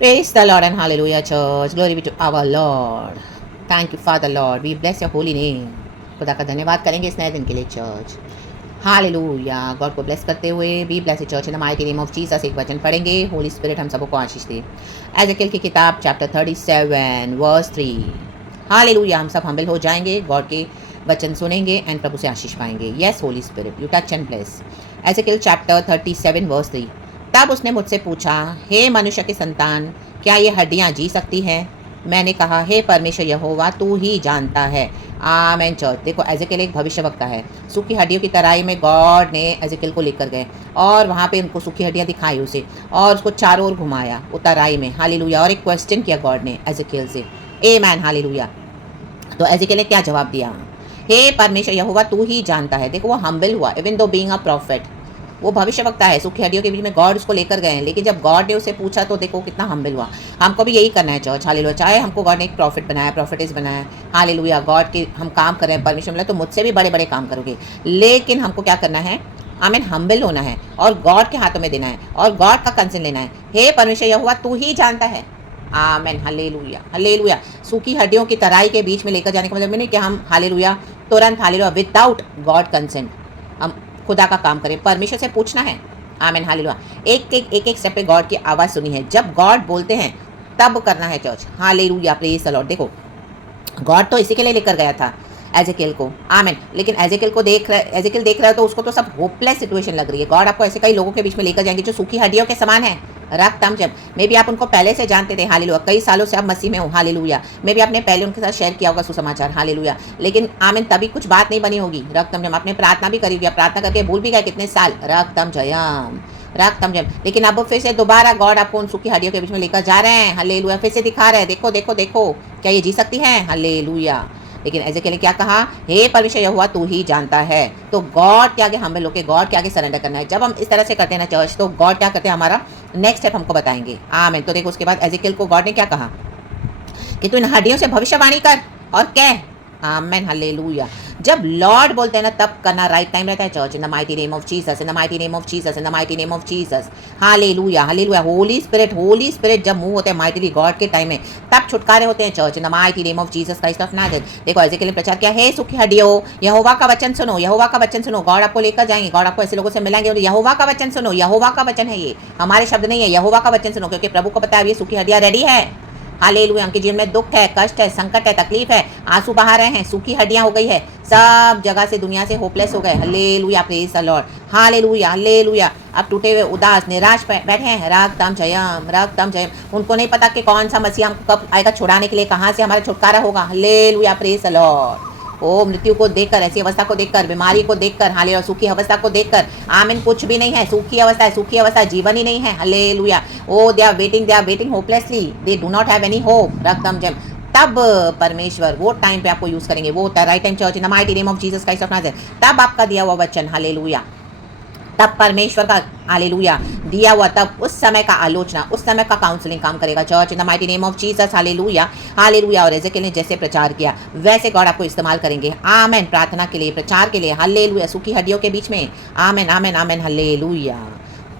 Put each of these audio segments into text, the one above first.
Praise the Lord and hallelujah, church. Glory be to our Lord. Thank you, Father Lord. We bless your holy name. खुदा का धन्यवाद करेंगे इस नए दिन के लिए चर्च. हालेलुया. गॉड को ब्लेस करते हुए be bless church in the mighty name of Jesus एक वचन पढ़ेंगे. होली स्पिरिट हम सबको आशीष दे. एजेकियल की किताब चैप्टर 37 वर्स 3. हालेलुया. हम सब हम्बल हो जाएंगे, गॉड के वचन सुनेंगे एंड प्रभु से आशीष पाएंगे. Yes holy spirit, you touch and bless. Ezekiel chapter 37 verse 3. तब उसने मुझसे पूछा, हे मनुष्य के संतान, क्या ये हड्डियाँ जी सकती हैं? मैंने कहा, हे परमेश्वर यहोवा, तू ही जानता है. आमेन चर्च. देखो एजेकियल एक भविष्यवक्ता है. सूखी हड्डियों की तराई में गॉड ने एजेकियल को लेकर गए और वहाँ पे उनको सूखी हड्डियाँ दिखाई उसे और उसको चारों ओर घुमाया वो तराई में. हालेलुया. और एक क्वेश्चन किया गॉड ने एजेकियल से. आमेन. हालेलुया. तो एजेकियल ने क्या जवाब दिया? हे परमेश्वर यहोवा, तू ही जानता है. देखो वो हम्बल हुआ even though being a profit. वो भविष्यवक्ता है, सूखी हड्डियों के बीच में गॉड उसको लेकर गए हैं, लेकिन जब गॉड ने उसे पूछा तो देखो कितना हम्बल हुआ. हमको भी यही करना है चर्च. हालेलुया. चाहे हमको गॉड ने एक प्रॉफिट बनाया, प्रॉफिटेस बनाया, हालेलुया, गॉड के हम काम कर रहे हैं, परमिशन मिला तो मुझसे भी बड़े बड़े काम करोगे, लेकिन हमको क्या करना है? आमीन. हम्बल होना है और गॉड के हाथों में देना है और गॉड का कंसर्न लेना है. हे परमेश्वर यहोवा, तू ही जानता है. आमीन. हालेलुया. हालेलुया. सूखी हड्डियों की तराई के बीच में लेकर जाने का मतलब नहीं कि हम हालेलुया तुरंत हालेलुया विदाउट गॉड कंसेंट हम खुदा का काम करें. परमेश्वर से पूछना है. आमीन. हालेलुया. एक स्टेप पे गॉड की आवाज़ सुनी है. जब गॉड बोलते हैं तब करना है church. Hallelujah. Praise the Lord. देखो गॉड तो इसी के लिए लेकर गया था एजेकियल को. आमीन. लेकिन एजेकियल देख रहा है तो उसको तो सब होपलेस सिचुएशन लग रही है. गॉड आपको ऐसे कई लोगों के बीच में लेकर जाएंगे जो सूखी हड्डियों के समान है. रक्तम जब मे भी आप उनको पहले से जानते थे. हालेलुया. कई सालों से आप मसीह में हो. हालेलुया. मे भी आपने पहले उनके साथ शेयर किया होगा सुसमाचार. हालेलुया. लेकिन आमीन तभी कुछ बात नहीं बनी होगी. रक्तम जब आपने प्रार्थना भी करी होगी, प्रार्थना करके भूल भी गए कितने साल. रक्तम जयम, रक्तम जयम. लेकिन अब फिर से दोबारा गॉड आपको उन सूखी हड्डियों के बीच में लेकर जा रहे हैं. हालेलुया. फिर से दिखा रहे हैं, देखो देखो देखो क्या ये जी सकती है. हालेलुया. लेकिन एजेकियल ने क्या कहा? हे परमेश्वर यहोवा, तू ही जानता है. तो गॉड के आगे हमें लोग के गॉड के आगे सरेंडर करना है. जब हम इस तरह से करते हैं ना चर्च, तो गॉड क्या करते हैं, हमारा नेक्स्ट स्टेप हमको बताएंगे. आमीन. तो देखो उसके बाद एजेकियल को गॉड ने क्या कहा कि तू इन हड्डियों से भविष्यवाणी कर और कह. आमीन. हालेलुया. जब लॉर्ड बोलते हैं ना तब करना राइट टाइम रहता है church. In the mighty name of Jesus, in the mighty name of Jesus, in the mighty name of Jesus. Hallelujah. Hallelujah. Holi spirit जब मूव होते हैं माइटी गॉड के टाइम में तब छुटकारे होते हैं church. In the mighty name of Jesus Christ of Nazareth. देखो ऐसे के लिए प्रचार किया है. सूखी हड्डियों, यहोवा का वचन सुनो, यहोवा का वचन सुनो. गॉड आपको लेकर जाएंगे, गॉड आपको ऐसे लोगों से मिलाएंगे और यहोवा का वचन सुनो. यहोवा का वचन है ये, हमारे शब्द नहीं है. यहोवा का वचन सुनो क्योंकि प्रभु को पता है ये सूखी हड्डियां रेडी है. हालेलुया. उनके जीवन में दुख है, कष्ट है, संकट है, तकलीफ है, आंसू बहा रहे हैं, सूखी हड्डियां हो गई है, सब जगह से दुनिया से होपलेस हो गए. Hallelujah. Praise the Lord. Hallelujah. Hallelujah. अब टूटे हुए, उदास, निराश बैठे हैं. रक्तम जयम, रक्तम जयम. उनको नहीं पता कि कौन सा मसीह हमको कब आएगा छुड़ाने के लिए, कहाँ से हमारा छुटकारा होगा. हालेलुया. Praise the Lord. ओ मृत्यु को देखकर, ऐसी अवस्था को देखकर, बीमारी को देखकर, हालेलुया, सूखी अवस्था को देखकर, आमीन, कुछ भी नहीं है. सूखी अवस्था है, सूखी अवस्था जीवन ही नहीं है. Hallelujah. Oh they are waiting hopelessly, they do not have any hope. रक्तम जम. तब परमेश्वर वो टाइम पे आपको यूज करेंगे. वो होता है right time church in the mighty name of Jesus Christ of Nazareth. तब आपका दिया हुआ वचन, हालेलुया, तब परमेश्वर का हालेलुया दिया हुआ, तब उस समय का आलोचना, उस समय का काउंसलिंग काम करेगा church in the mighty name of Jesus. Hallelujah. Hallelujah. और एजेकियल ने जैसे प्रचार किया वैसे गॉड आपको इस्तेमाल करेंगे. आमेन. प्रार्थना के लिए, प्रचार के लिए. हालेलुया. सूखी हड्डियों के बीच में. आमेन. आमेन. आमेन. हालेलुया.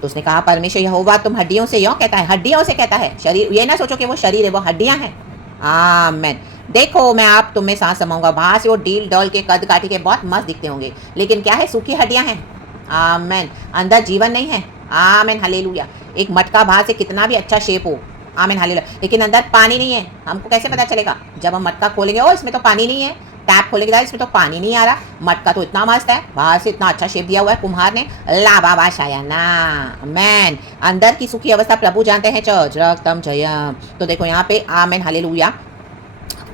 तो उसने कहा, परमेश्वर यहोवा तुम हड्डियों से यूँ कहता है. हड्डियों से कहता है. शरीर, ये ना सोचो कि वो शरीर है, वो हड्डियाँ हैं. आमेन. देखो मैं आप तुम में सांस समाऊंगा. बाहर से वो डील डॉल के कद काठी के बहुत मस्त दिखते होंगे, लेकिन क्या है, सूखी हड्डियां हैं. आमेन. अंदर जीवन नहीं है. आमेन. हालेलुया. एक मटका बाहर से कितना भी अच्छा शेप हो, आमेन, हालेलुया, लेकिन अंदर पानी नहीं है. हमको कैसे पता चलेगा? जब हम मटका खोलेंगे, ओ इसमें तो पानी नहीं है. टैप खोलेंगे, इसमें तो पानी नहीं आ रहा. मटका तो इतना मस्त है, बाहर से इतना अच्छा शेप दिया हुआ है कुम्हार ने. ला बाबा शाया ना. आमेन. अंदर की सूखी अवस्था प्रभु जानते हैं चर्च. रक्तम जयम. तो देखो यहाँ पे आमेन. हालेलुया.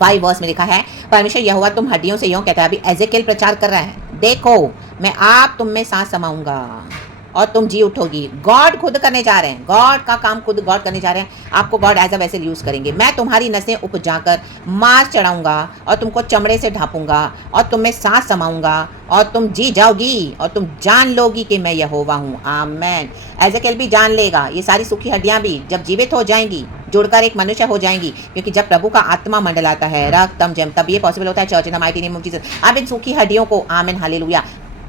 5 वर्स में लिखा है, परमेश्वर यहोवा तुम हड्डियों से यूँ कहता है. अभी एजेकियल प्रचार कर रहा है. देखो मैं आप तुम में सांस समाऊंगा और तुम जी उठोगी. गॉड खुद करने जा रहे हैं. गॉड का काम खुद गॉड करने जा रहे हैं. आपको God as a vessel use करेंगे. मैं तुम्हारी नसें उपजाकर मांस चढ़ाऊंगा और तुमको चमड़े से ढापूंगा और तुम में सांस समाऊंगा और तुम जी जाओगी और तुम जान लोगी कि मैं यहोवा हूँ. आमेन. एजेकियल भी जान लेगा. ये सारी सूखी हड्डियाँ भी जब जीवित हो जाएंगी, जुड़कर एक मनुष्य हो जाएंगी, क्योंकि जब प्रभु का आत्मा मंडल आता है, रक्तम जम, तब ये पॉसिबल होता है church in the mighty name of Jesus. अब इन सूखी हड्डियों को, आमीन, हालेलुया,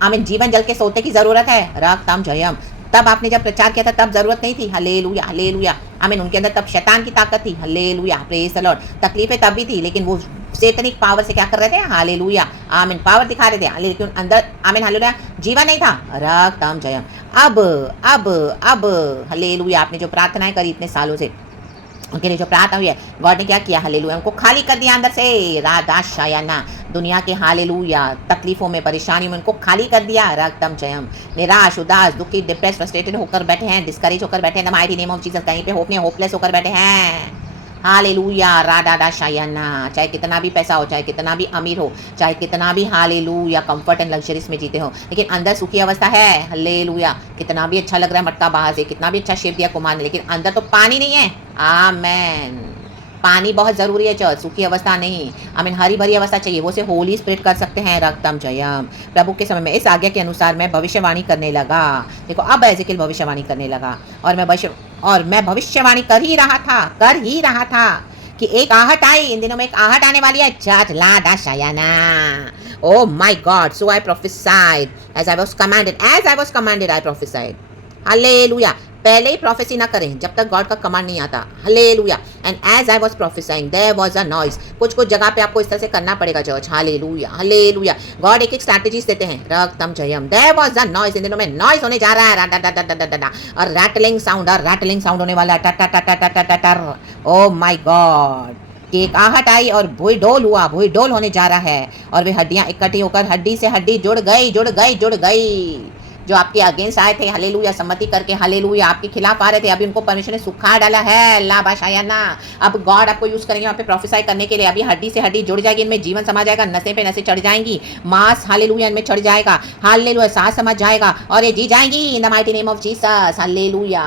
आमीन, जीवन जल के सोते की जरूरत है. रक्तम जयम. तब आपने जब प्रचार किया था तब जरूरत नहीं थी, हालेलुया हालेलुया, आमीन। उनके अंदर तब शैतान की ताकत थी, हालेलुया, प्रेज द लॉर्ड। तकलीफें तब भी थी, लेकिन वो सेटनिक पावर से क्या कर रहे थे, हालेलुया, आमीन, पावर दिखा रहे थे, लेकिन अंदर, आमीन, हालेलुया, जीवन नहीं था। रक्तम जयम। अब हालेलुया, आपने जो प्रार्थनाएं करी इतने सालों से, उनके लिए जो प्रार्थना हुई है, गॉड ने क्या किया, हालेलुया, उनको खाली कर दिया अंदर से, राधा शायाना, दुनिया के, हालेलुया, तकलीफों में, परेशानियों में उनको खाली कर दिया। रक्तम जयम। निराश, उदास, दुखी, डिप्रेस, फ्रस्ट्रेटेड होकर बैठे हैं, डिस्करेज होकर बैठे हैं, the mighty name of Jesus, कहीं पे होप नहीं, होपलेस होकर बैठे हैं, हालेलुया, राडा शायाना। चाहे कितना भी पैसा हो, चाहे कितना भी अमीर हो, चाहे कितना भी, हालेलुया, कंफर्ट एंड लग्जरीज में जीते हो, लेकिन अंदर सुखी अवस्था है, हालेलुया। कितना भी अच्छा लग रहा है मटका बाहर से, कितना भी अच्छा शेप दिया कुमार ने, लेकिन अंदर तो पानी नहीं है। आमेन। पानी बहुत जरूरी है चर्च, सूखी अवस्था नहीं, आमीन, हरी भरी अवस्था चाहिए, वो से होली स्पिरिट कर सकते हैं। रक्तम जयम। प्रभु के समय में इस आज्ञा के अनुसार मैं भविष्यवाणी करने लगा। देखो अब एजेकियल भविष्यवाणी करने लगा, और मैं भविष्यवाणी कर ही रहा था कि एक आहट आई, इन दिनों में एक आहट आने वाली है, चर्च, लादा शायाना। Oh my God, so I prophesied as I was commanded I prophesied. Hallelujah. पहले ही प्रोफेसी ना करें जब तक गॉड का कमांड नहीं आता, hallelujah. And as I was prophesying there was a noise. कुछ जगह पे आपको इस तरह से करना पड़ेगा चर्च, हालेलुया हालेलुया। गॉड एक स्ट्रैटेजीज देते हैं, रक्तम जयम। देयर वाज अ नॉइज, इन दिनों में नॉइज होने जा रहा है, और रैटलिंग साउंड होने वाला है, ओ माय गॉड। कि एक आहट आई और भूई डोल होने जा रहा है, और वे हड्डियां इकट्ठी होकर हड्डी से हड्डी जुड़ गई। जो आपके अगेंस्ट आए थे, हालेलुया, सम्मति करके, हालेलुया, आपके खिलाफ आ रहे थे, अभी उनको परमेश्वर ने सुखा डाला है, लाबाशायाना। अब गॉड आपको यूज करेंगे वहाँ पे प्रोफेसाई करने के लिए। अभी हड्डी से हड्डी जुड़ जाएगी, इनमें जीवन समा जाएगा, नसें पे नसें चढ़ जाएंगी, मांस, हालेलुया, इनमें चढ़ जाएगा, हालेलुया, सांस समझ जाएगा, और ये जी जाएंगी in the mighty name of Jesus, hallelujah.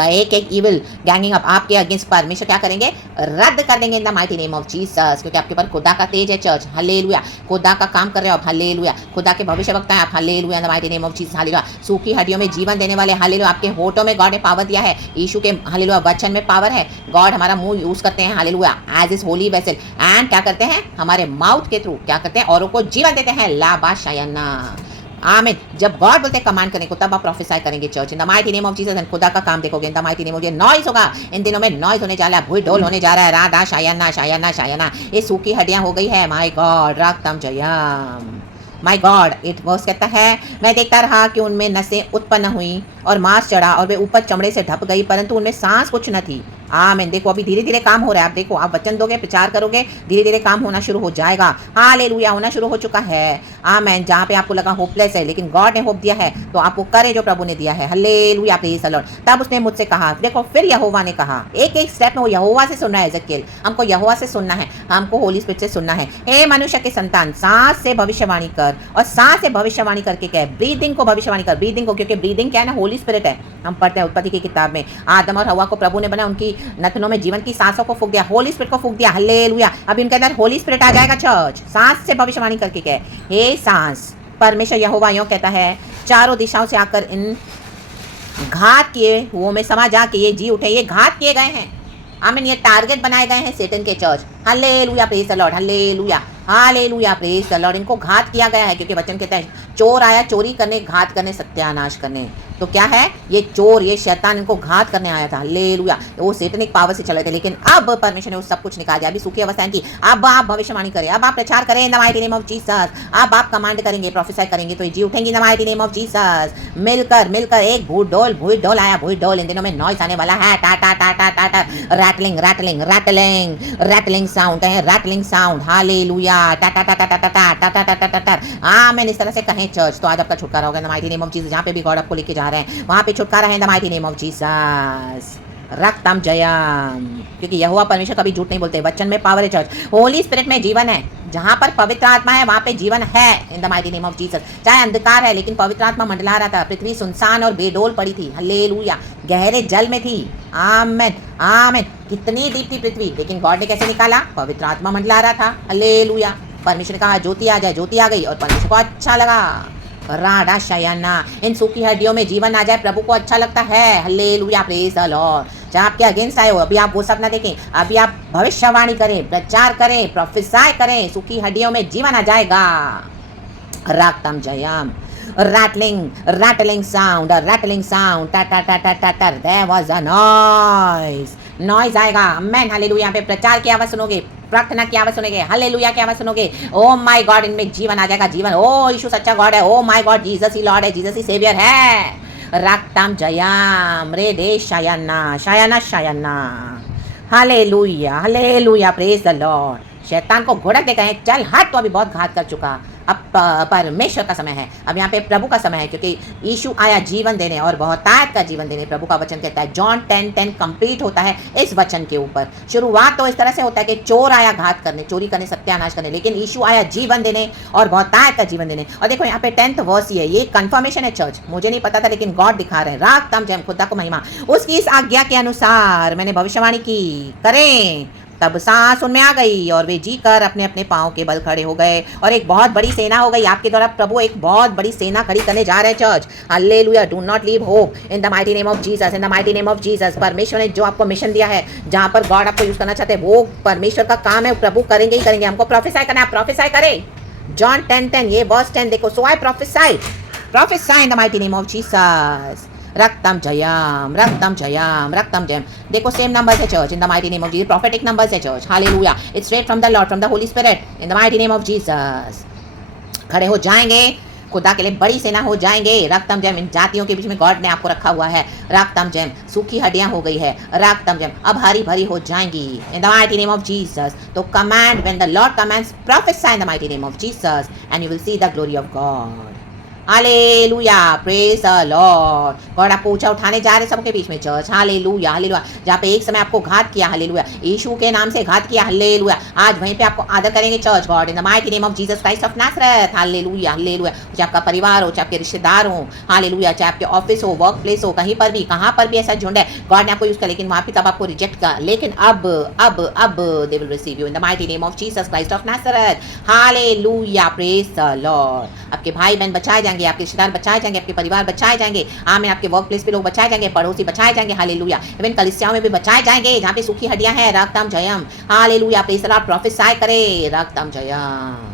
एक इविल गैंगिंग अप आपके अगेंस्ट परमेश्वर क्या करेंगे, रद्द कर देंगे इन the mighty name of Jesus, क्योंकि आपके ऊपर खुदा का तेज है चर्च, हालेलुया। खुदा का काम कर रहे हो आप, हालेलुया। खुदा के भविष्यवक्ता है आप, hallelujah, in the mighty name of Jesus, hallelujah. सूखी हड्डियों में जीवन देने वाले, हालेलुया। आपके होठों में गॉड ने पावर दिया है, यीशु के, हालेलुया, वचन में पावर है। गॉड हमारा मुंह यूज करते हैं, hallelujah, as is holy vessel, and क्या करते हैं, हमारे माउथ के थ्रू क्या करते हैं, औरों को जीवन देते हैं, लाबाशायाना, आमीन। जब गॉड बोलते हैं कमांड करने को, तब आप प्रोफेसाई करेंगे church, in the mighty name of Jesus, and खुदा का काम देखोगे इन the mighty name of Jesus. Noise होगा इन दिनों में, नॉइज होने जा रहा है, भूई डोल होने जा रहा है, राधा शायाना। ये सूखी हड्डियां हो गई है, माय गॉड, रक्तम जयम। माय गॉड, इट वर्स कहता है, मैं देखता रहा कि उनमें नसें उत्पन्न हुई और मांस चढ़ा, और वे ऊपर चमड़े से ढप गई, परंतु उनमें सांस कुछ न थी। आमीन। देखो अभी धीरे धीरे काम हो रहा है, आप देखो, आप वचन दोगे, प्रचार करोगे, धीरे धीरे काम होना शुरू हो जाएगा, हालेलुया, होना शुरू हो चुका है, आमीन। जहाँ पे आपको लगा होपलेस है, लेकिन गॉड ने होप दिया है, तो आपको करे जो प्रभु ने दिया है, हालेलुया, प्रेज़ द लॉर्ड। तब उसने मुझसे कहा, देखो फिर यहोवा ने कहा, एक स्टेप में वो यहोवा से सुनना है, एजेकियल, हमको यहोवा से सुनना है, हमको होली स्पिरिट से सुनना है। हे मनुष्य के संतान, सांस से भविष्यवाणी कर, और सांस से भविष्यवाणी करके क्या है, ब्रीदिंग को भविष्यवाणी कर, ब्रीदिंग को, क्योंकि ब्रीदिंग क्या है ना, होली स्पिरिट है। हम पढ़ते हैं उत्पत्ति की किताब में, आदम और हवा को प्रभु ने बना, उनकी नथनों में जीवन की सांसों को फूंक दिया, होली स्पिरिट को फूंक दिया, हालेलुया। अब इनके अंदर होली स्पिरिट आ जाएगा चर्च, सांस से भविष्यवाणी करके क्या है, हे सांस, परमेश्वर यहोवा यूं कहता है, चारों दिशाओं से आकर इन घात किए हुओं में समा जा के ये जी उठे, ये घात किए गए हैं, आमीन, ये टारगेट बनाए गए हैं सेटन के church, hallelujah, praise the Lord, hallelujah hallelujah, praise the Lord. इनको घात किया गया है, क्योंकि वचन कहता है चोर आया चोरी करने, घात करने, सत्यानाश करने। तो क्या है, ये चोर, ये शैतान इनको घात करने आया था, हालेलुया। वो सेटनिक पावर से चले थे, लेकिन अब परमेश्वर ने वो सब कुछ निकाल दिया। अभी सूखी अवस्था की, अब आप भविष्यवाणी करें, अब आप प्रचार करें इन the mighty name of Jesus, अब आप कमांड करेंगे, प्रोफेसाई करेंगे, तो ये जी उठेंगे इन the mighty name of Jesus. मिलकर एक भूई डोल आया, भूई डोल, इन दिनों में नॉइस आने वाला है, टा टा टा टा टा टा, रैटलिंग साउंड है, रैटलिंग साउंड, हालेलुया, टा टा टा टा टा टा टा टा टा टा टा। आमीन। इस तरह से कहें चर्च, तो आज आपका छुटकारा होगा इन the mighty name of Jesus. जहाँ पे भी गॉड आपको लेके जा रहे हैं, वहाँ पे छुटकारा है in the mighty name of Jesus, रक्तम जयम। क्योंकि यहोवा परमेश्वर कभी झूठ नहीं बोलते, वचन में पावर है चर्च, होली स्पिरिट में जीवन है। जहाँ पर पवित्र आत्मा है वहाँ पे जीवन है in the mighty name of Jesus. चाहे अंधकार है, लेकिन पवित्र आत्मा मंडला रहा था, पृथ्वी सुनसान और बेडोल पड़ी थी, हालेलुया, गहरे जल में थी, आमीन आमीन। कितनी डीप थी पृथ्वी, लेकिन गॉड ने कैसे निकाला, पवित्र आत्मा मंडला रहा था, हालेलुया। परमेश्वर ने कहा ज्योति आ जाए, ज्योति आ गई, और परमेश्वर को अच्छा लगा, राडा शयना, इन सूखी हड्डियों में जीवन आ जाए, प्रभु को अच्छा लगता है, हालेलुया, प्रेज़ द लॉर्ड। चाहे आपके अगेंस्ट आए हो, अभी आप वो सब ना देखें, अभी आप भविष्यवाणी करें, प्रचार करें, प्रोफेसाई करें, सूखी हड्डियों में जीवन आ जाएगा, रक्तम Jayam. rattling sound, a rattling sound, tat tat tat tat tat tat. There was a noise आएगा। Amen hallelujah. यहाँ पे प्रचार की आवाज सुनोगे, प्रार्थना की आवाज सुनोगे, हालेलुया की आवाज सुनोगे। ओ माय गॉड, इनमें जीवन आ जाएगा, जीवन। ओ यीशु सच्चा गॉड है। ओ माय गॉड, जीसस ही लॉर्ड है, जीसस ही सेवियर है। रक्तम जयाम रे दे शायना शायना शायना। Hallelujah hallelujah, praise the Lord. शैतान को घोड़क दे कहें, चल हट, तो अभी बहुत घात कर चुका। अब परमेश्वर का समय है, अब यहाँ पे प्रभु का समय है, क्योंकि यीशु आया जीवन देने और बहुतायत का जीवन देने। प्रभु का वचन कहता है, जॉन 10:10 कंप्लीट होता है इस वचन के ऊपर। शुरुआत तो इस तरह से होता है कि चोर आया घात करने, चोरी करने, सत्यानाश करने, लेकिन यीशु आया जीवन देने और बहुतायत का जीवन देने। और देखो यहाँ पे 10th वर्स ही है, ये कंफर्मेशन है चर्च, मुझे नहीं पता था लेकिन गॉड दिखा रहे हैं। राग तम जय, खुदा को महिमा। उसकी इस आज्ञा के अनुसार मैंने भविष्यवाणी की, करें। तब सांस उनमें आ गई और वे जी कर अपने अपने पाँव के बल खड़े हो गए और एक बहुत बड़ी सेना हो गई। आपके द्वारा प्रभु एक बहुत बड़ी सेना खड़ी करने जा रहे हैं church. Hallelujah, do not leave hope in the mighty name of Jesus, in the mighty name of Jesus. परमेश्वर ने जो आपको मिशन दिया है, जहाँ पर गॉड आपको यूज करना चाहते हैं, वो परमेश्वर का काम है, प्रभु करेंगे ही करेंगे। हमको प्रोफेसाई करना है, आप प्रोफेसाई करें। जॉन 10:10, ये वर्स 10 देखो। So I prophesy in the mighty name of Jesus. रक्तम जयम रक्तम जयम रक्तम जयम। देखो सेम नंबर्स है church, in the mighty name of Jesus. Prophetic numbers है church. Hallelujah, it's straight from the Lord, from the Holy Spirit, in the mighty name of Jesus. खड़े हो जाएंगे, खुदा के लिए बड़ी सेना हो जाएंगे। रक्तम जयम, इन जातियों के बीच में गॉड ने आपको रखा हुआ है। रक्तम जयम, सूखी हड्डियां हो गई है। रक्तम जयम, अब हरी भरी हो जाएंगी in the mighty name of Jesus. तो command, when the Lord commands, prophesy in the mighty name of Jesus and you will see the glory of God. Hallelujah, praise the Lord. God आपको ऊंचा उठाने जा रहे सबके बीच में church. Hallelujah hallelujah. जहाँ पे एक समय आपको घात किया, हालेलुया, यीशु के नाम से घात किया, हालेलुया, आज वहीं पे आपको आदर करेंगे church. God in the mighty name of Jesus Christ of Nazareth. Hallelujah hallelujah. चाहे आपका परिवार हो, चाहे आपके रिश्तेदार हो, हालेलुया, चाहे आपके ऑफिस हो, वर्क प्लेस हो, कहीं पर भी, कहाँ पर भी ऐसा झुंड है, गॉड ने आपको यूज किया, लेकिन वहाँ पे तब आपको रिजेक्ट किया, लेकिन अब they will receive you in the mighty name of Jesus Christ of Nazareth. Hallelujah, praise the Lord. आपके भाई बहन बचाए जाएंगे, आपके रिश्तेदार बचाए जाएंगे, आपके परिवार बचाए जाएंगे। आमीन, आपके वर्क प्लेस पे लोग बचाए जाएंगे, पड़ोसी बचाए जाएंगे। हालेलुया, इवन कलीसियाओं में भी बचाए जाएंगे जहाँ पे सूखी हड्डियां हैं। रक्तम जयम, hallelujah, praise the Lord. Prophesy करें, रक्तम जयम।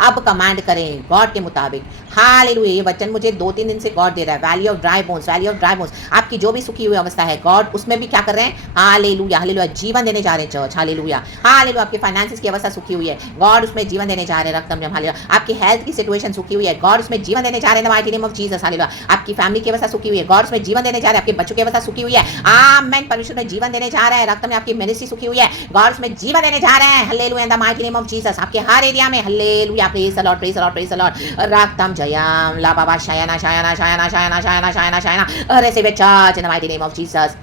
अब कमांड करें गॉड के मुताबिक। हालेलुया, ये वचन मुझे 2-3 दिन से गॉड दे रहा है। Valley of dry bones, valley of dry bones, आपकी जो भी सुखी हुई अवस्था है, गॉड उसमें भी क्या कर रहे हैं, हालेलुया हालेलुया, जीवन देने जा रहे हैं चर्च। Hallelujah hallelujah. आपकी फाइनेंसिस की अवस्था सुखी हुई है, गॉड उसमें जीवन देने जा रहे हैं। रक्तम जयम, हालेलुया। आपकी हेल्थ की सिचुएशन सुखी हुई है, गॉड उसमें जीवन देने जा रहे हैं mighty name of Jesus. Hallelujah. आपकी फैमिली की अवस्था सुखी हुई है, गॉड उसमें जीवन देने जा रहे हैं। आपके बच्चों की अवस्था सुखी हुई है, आमेन, परमेश्वर में जीवन देने जा रहा है। रक्तम में आपकी मिनिस्ट्री सुखी हुई है, गॉड उसमें जीवन देने जा रहे हैं। Hallelujah, in the mighty name of Jesus. आपके हर एरिया में, hallelujah, praise the Lord, praise the Lord, praise the Lord. रक्तम जयम, ला बाबा शायना शायना शायना शायना शायना शायना शायना। Receive it church in the mighty name of Jesus.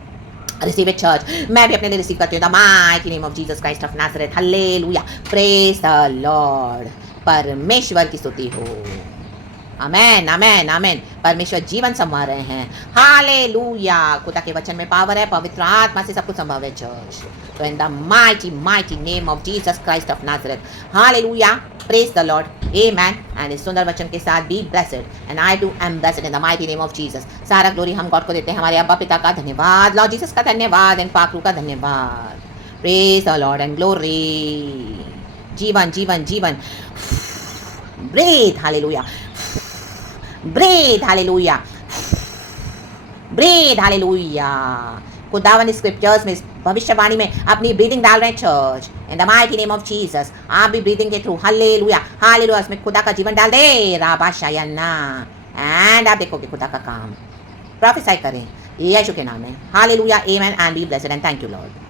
Receive it church. मैं भी अपने लिए रिसीव करती हूँ the mighty name of Jesus Christ of Nazareth. Hallelujah, praise the Lord. परमेश्वर की स्तुति हो। आमेन आमेन आमेन। परमेश्वर जीवन संवार रहे हैं। हालेलुया, खुदा के वचन में पावर है, पवित्र आत्मा से सब कुछ संभव है चर्च। तो in the mighty mighty name of Jesus Christ of Nazareth. Hallelujah, praise the Lord, amen. And इस सुंदर वचन के साथ be blessed and I too am blessed in the mighty name of Jesus. सारा ग्लोरी हम God को देते हैं, हमारे अब्बा पिता का धन्यवाद, लॉर्ड जीसस का धन्यवाद, एंड पाकरू का धन्यवाद। Praise the Lord and glory. जीवन जीवन जीवन। Breath, hallelujah, breath, hallelujah, breath, hallelujah. खुदावन स्क्रिप्चर्स में, भविष्यवाणी में अपनी ब्रीदिंग डाल रहे हैं church in the mighty name of Jesus. आप भी ब्रीदिंग के थ्रू, हालेलुया हालेलुया, उसमें खुदा का जीवन डाल दे, राबा शायना, एंड आप देखोगे खुदा का काम। प्रोफेसाई करें यीशु के नाम में। Hallelujah, amen, and B blessed and thank you Lord.